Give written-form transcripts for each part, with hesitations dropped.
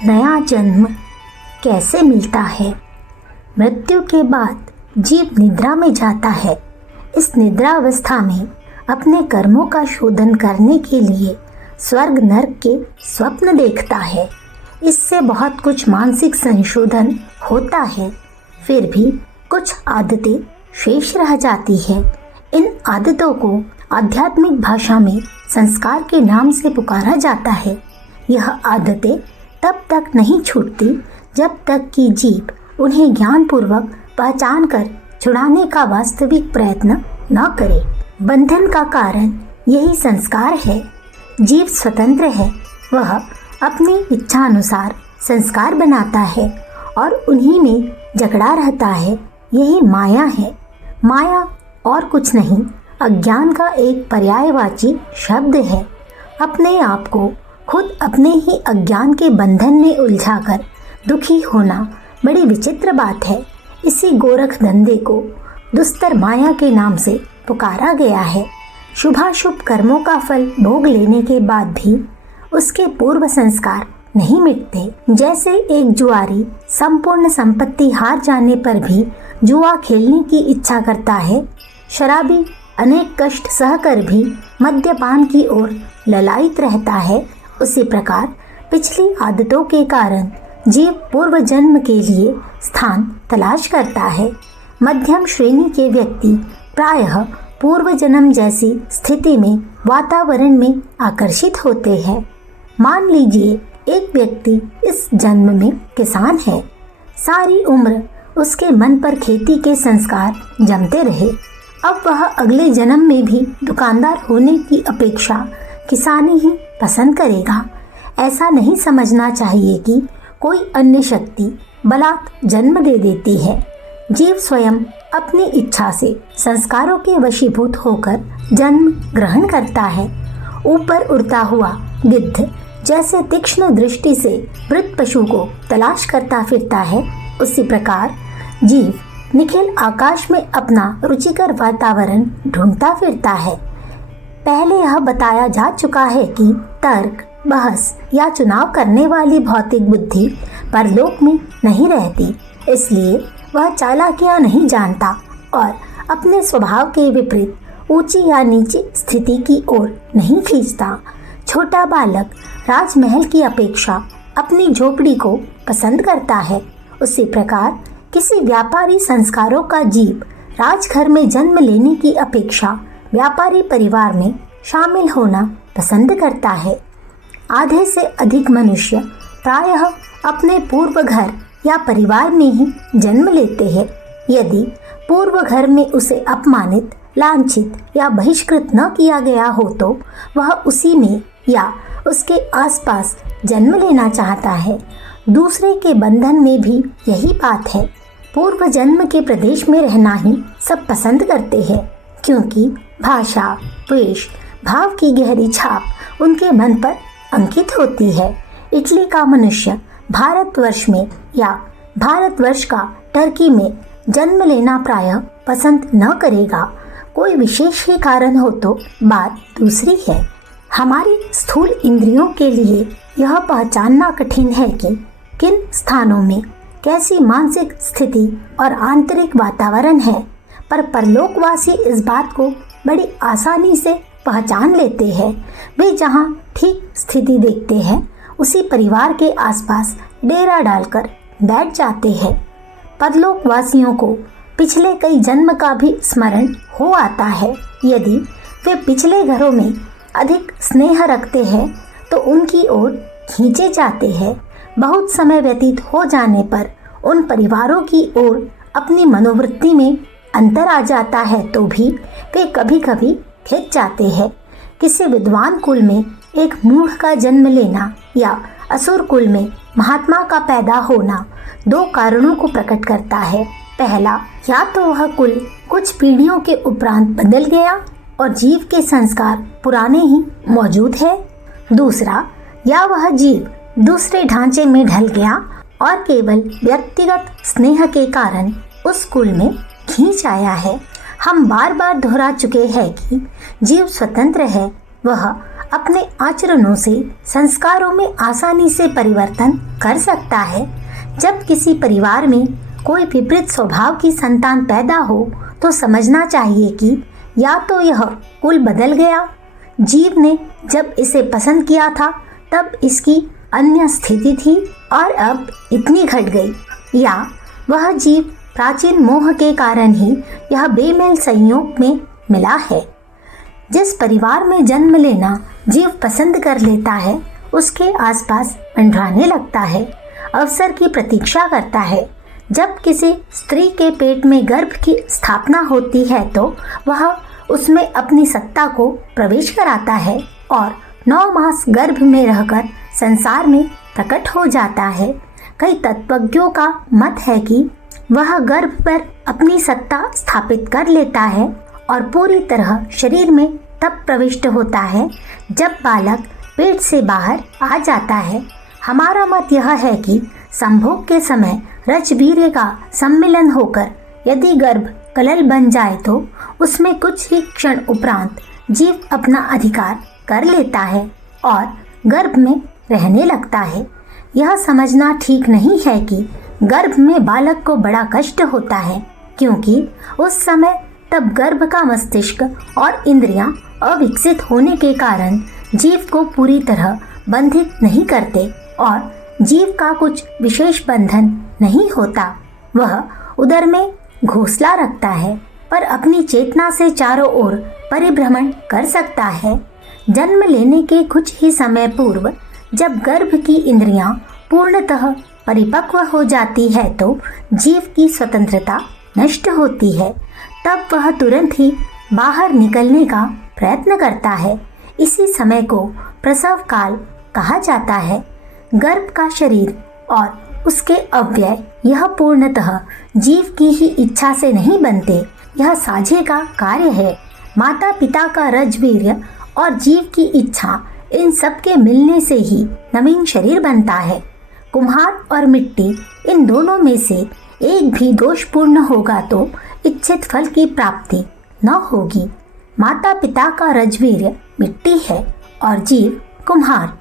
नया जन्म कैसे मिलता है। मृत्यु के बाद जीव निद्रा में जाता है। इस निद्रा अवस्था में अपने कर्मों का शोधन करने के लिए स्वर्ग नरक के स्वप्न देखता है। इससे बहुत कुछ मानसिक संशोधन होता है, फिर भी कुछ आदतें शेष रह जाती है। इन आदतों को आध्यात्मिक भाषा में संस्कार के नाम से पुकारा जाता है। यह आदतें तब तक नहीं छूटती जब तक कि जीव उन्हें ज्ञानपूर्वक पहचान कर छुड़ाने का वास्तविक प्रयत्न न करे। बंधन का कारण यही संस्कार है। जीव स्वतंत्र है, वह अपनी इच्छा अनुसार संस्कार बनाता है और उन्हीं में झगड़ा रहता है। यही माया है। माया और कुछ नहीं, अज्ञान का एक पर्यायवाची शब्द है। अपने आप को खुद अपने ही अज्ञान के बंधन में उलझाकर दुखी होना बड़ी विचित्र बात है। इसी गोरख धंधे को दुस्तर माया के नाम से पुकारा गया है। शुभाशुभ कर्मों का फल भोग लेने के बाद भी उसके पूर्व संस्कार नहीं मिटते। जैसे एक जुआरी संपूर्ण संपत्ति हार जाने पर भी जुआ खेलने की इच्छा करता है, शराबी अनेक कष्ट सहकर भी मद्यपान की ओर ललायित रहता है, उसी प्रकार पिछली आदतों के कारण जीव पूर्व जन्म के लिए स्थान तलाश करता है। मध्यम श्रेणी के व्यक्ति प्रायः पूर्व जन्म जैसी स्थिति में वातावरण में आकर्षित होते हैं। मान लीजिए एक व्यक्ति इस जन्म में किसान है। सारी उम्र उसके मन पर खेती के संस्कार जमते रहे। अब वह अगले जन्म में भी दुकानदार होने की अपेक्षा किसानी ही पसंद करेगा। ऐसा नहीं समझना चाहिए कि कोई अन्य शक्ति बलात् जन्म दे देती है। जीव स्वयं अपनी इच्छा से संस्कारों के वशीभूत होकर जन्म ग्रहण करता है। ऊपर उड़ता हुआ गिद्ध जैसे तीक्ष्ण दृष्टि से मृत पशु को तलाश करता फिरता है, उसी प्रकार जीव निखिल आकाश में अपना रुचिकर वातावरण ढूंढता फिरता है। पहले यह बताया जा चुका है कि तर्क, बहस या चुनाव करने वाली भौतिक बुद्धि परलोक में नहीं रहती, इसलिए वह चालाकियां नहीं जानता और अपने स्वभाव के विपरीत ऊंची या नीची स्थिति की ओर नहीं खींचता। छोटा बालक राजमहल की अपेक्षा अपनी झोपड़ी को पसंद करता है, उसी प्रकार किसी व्यापारी संस्कारों का जीव राजघर में जन्म लेने की अपेक्षा व्यापारी परिवार में शामिल होना पसंद करता है। आधे से अधिक मनुष्य प्रायः अपने पूर्व घर या परिवार में ही जन्म लेते हैं। यदि पूर्व घर में उसे अपमानित, लांछित या बहिष्कृत न किया गया हो तो वह उसी में या उसके आसपास जन्म लेना चाहता है। दूसरे के बंधन में भी यही बात है। पूर्व जन्म के प्रदेश में रहना ही सब पसंद करते हैं, क्योंकि भाषा, वेश, भाव की गहरी छाप उनके मन पर अंकित होती है। इटली का मनुष्य भारतवर्ष में या भारतवर्ष का टर्की में जन्म लेना प्रायः पसंद न करेगा। कोई विशेष ही कारण हो तो बात दूसरी है। हमारी स्थूल इंद्रियों के लिए यह पहचानना कठिन है कि किन स्थानों में कैसी मानसिक स्थिति और आंतरिक वातावरण है, पर परलोकवासी इस बात को बड़ी आसानी से पहचान लेते हैं। वे जहाँ ठीक स्थिति देखते हैं उसी परिवार के आसपास डेरा डालकर बैठ जाते हैं। परलोकवासियों को पिछले कई जन्म का भी स्मरण हो आता है। यदि वे पिछले घरों में अधिक स्नेह रखते हैं तो उनकी ओर खींचे जाते हैं। बहुत समय व्यतीत हो जाने पर उन परिवारों की ओर अपनी मनोवृत्ति में अंतर आ जाता है तो भी वे कभी कभी खिंच जाते हैं। किसी विद्वान कुल में एक मूढ़ का जन्म लेना या असुर कुल में महात्मा का पैदा होना दो कारणों को प्रकट करता है। पहला, या तो वह कुल कुछ पीढ़ियों के उपरांत बदल गया और जीव के संस्कार पुराने ही मौजूद है। दूसरा, या वह जीव दूसरे ढांचे में ढल गया और केवल व्यक्तिगत स्नेह के कारण उस कुल में खींच आया है। हम बार बार दोहरा चुके हैं कि जीव स्वतंत्र है, वह अपने आचरणों से संस्कारों में आसानी से परिवर्तन कर सकता है। जब किसी परिवार में कोई विपरीत स्वभाव की संतान पैदा हो तो समझना चाहिए कि या तो यह कुल बदल गया, जीव ने जब इसे पसंद किया था तब इसकी अन्य स्थिति थी और अब इतनी घट गई, या वह जीव प्राचीन मोह के कारण ही यह बेमेल संयोग में मिला है। जिस परिवार में जन्म लेना जीव पसंद कर लेता है उसके आसपास मंडराने लगता है, अवसर की प्रतीक्षा करता है। जब किसी स्त्री के पेट में गर्भ की स्थापना होती है तो वह उसमें अपनी सत्ता को प्रवेश कराता है और 9 मास गर्भ में रहकर संसार में प्रकट हो जाता है। कई तत्वज्ञों का मत है कि वह गर्भ पर अपनी सत्ता स्थापित कर लेता है और पूरी तरह शरीर में तब प्रविष्ट होता है जब बालक पेट से बाहर आ जाता है। हमारा मत यह है कि संभोग के समय रजवीर्य का सम्मिलन होकर यदि गर्भ कलल बन जाए तो उसमें कुछ ही क्षण उपरांत जीव अपना अधिकार कर लेता है और गर्भ में रहने लगता है। यह समझना ठीक नहीं है कि गर्भ में बालक को बड़ा कष्ट होता है, क्योंकि उस समय तब गर्भ का मस्तिष्क और इंद्रियां अविकसित होने के कारण जीव को पूरी तरह बंधित नहीं करते और जीव का कुछ विशेष बंधन नहीं होता। वह उदर में घोंसला रखता है पर अपनी चेतना से चारों ओर परिभ्रमण कर सकता है। जन्म लेने के कुछ ही समय पूर्व जब गर्भ की इंद्रियां पूर्णतः परिपक्व हो जाती है तो जीव की स्वतंत्रता नष्ट होती है। तब वह तुरंत ही बाहर निकलने का प्रयत्न करता है। इसी समय को प्रसव काल कहा जाता है। गर्भ का शरीर और उसके अव्यय यह पूर्णतः जीव की ही इच्छा से नहीं बनते, यह साझे का कार्य है। माता पिता का रजवीर्य और जीव की इच्छा इन सब के मिलने से ही नवीन शरीर बनता है। कुम्हार और मिट्टी इन दोनों में से एक भी दोषपूर्ण होगा तो इच्छित फल की प्राप्ति न होगी। माता पिता का रजवीर्य मिट्टी है और जीव कुम्हार।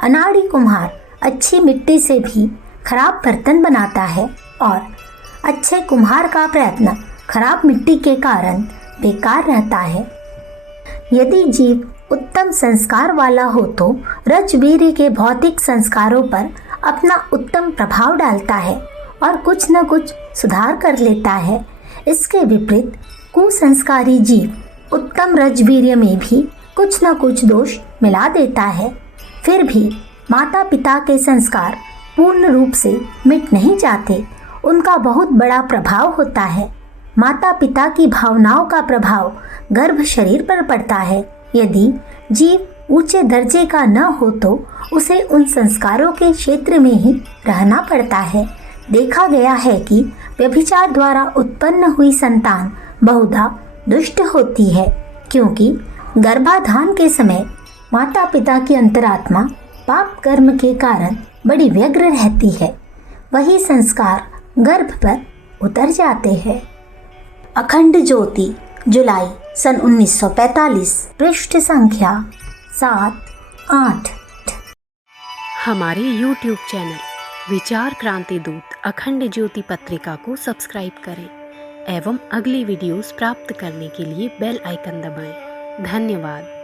अनाड़ी कुम्हार अच्छी मिट्टी से भी खराब बर्तन बनाता है और अच्छे कुम्हार का प्रयत्न खराब मिट्टी के कारण बेकार रहता है। यदि जीव उत्तम संस्कार वाला हो तो रजवीर्य के भौतिक संस्कारों पर अपना उत्तम प्रभाव डालता है और कुछ न कुछ सुधार कर लेता है। इसके विपरीत कुसंस्कारी जीव उत्तम रजवीर्य में भी कुछ न कुछ दोष मिला देता है। फिर भी माता पिता के संस्कार पूर्ण रूप से मिट नहीं जाते, उनका बहुत बड़ा प्रभाव होता है। माता पिता की भावनाओं का प्रभाव गर्भ शरीर पर पड़ता है। यदि जीव ऊंचे दर्जे का न हो तो उसे उन संस्कारों के क्षेत्र में ही रहना पड़ता है। देखा गया है कि व्यभिचार द्वारा उत्पन्न हुई संतान बहुधा दुष्ट होती है, क्योंकि गर्भाधान के समय माता पिता की अंतरात्मा पाप कर्म के कारण बड़ी व्यग्र रहती है। वही संस्कार गर्भ पर उतर जाते हैं। अखंड ज्योति, जुलाई सन 1945, पृष्ठ संख्या 7-8। हमारे YouTube चैनल विचार क्रांति दूत अखंड ज्योति पत्रिका को सब्सक्राइब करें एवं अगली वीडियोस प्राप्त करने के लिए बेल आइकन दबाएं। धन्यवाद।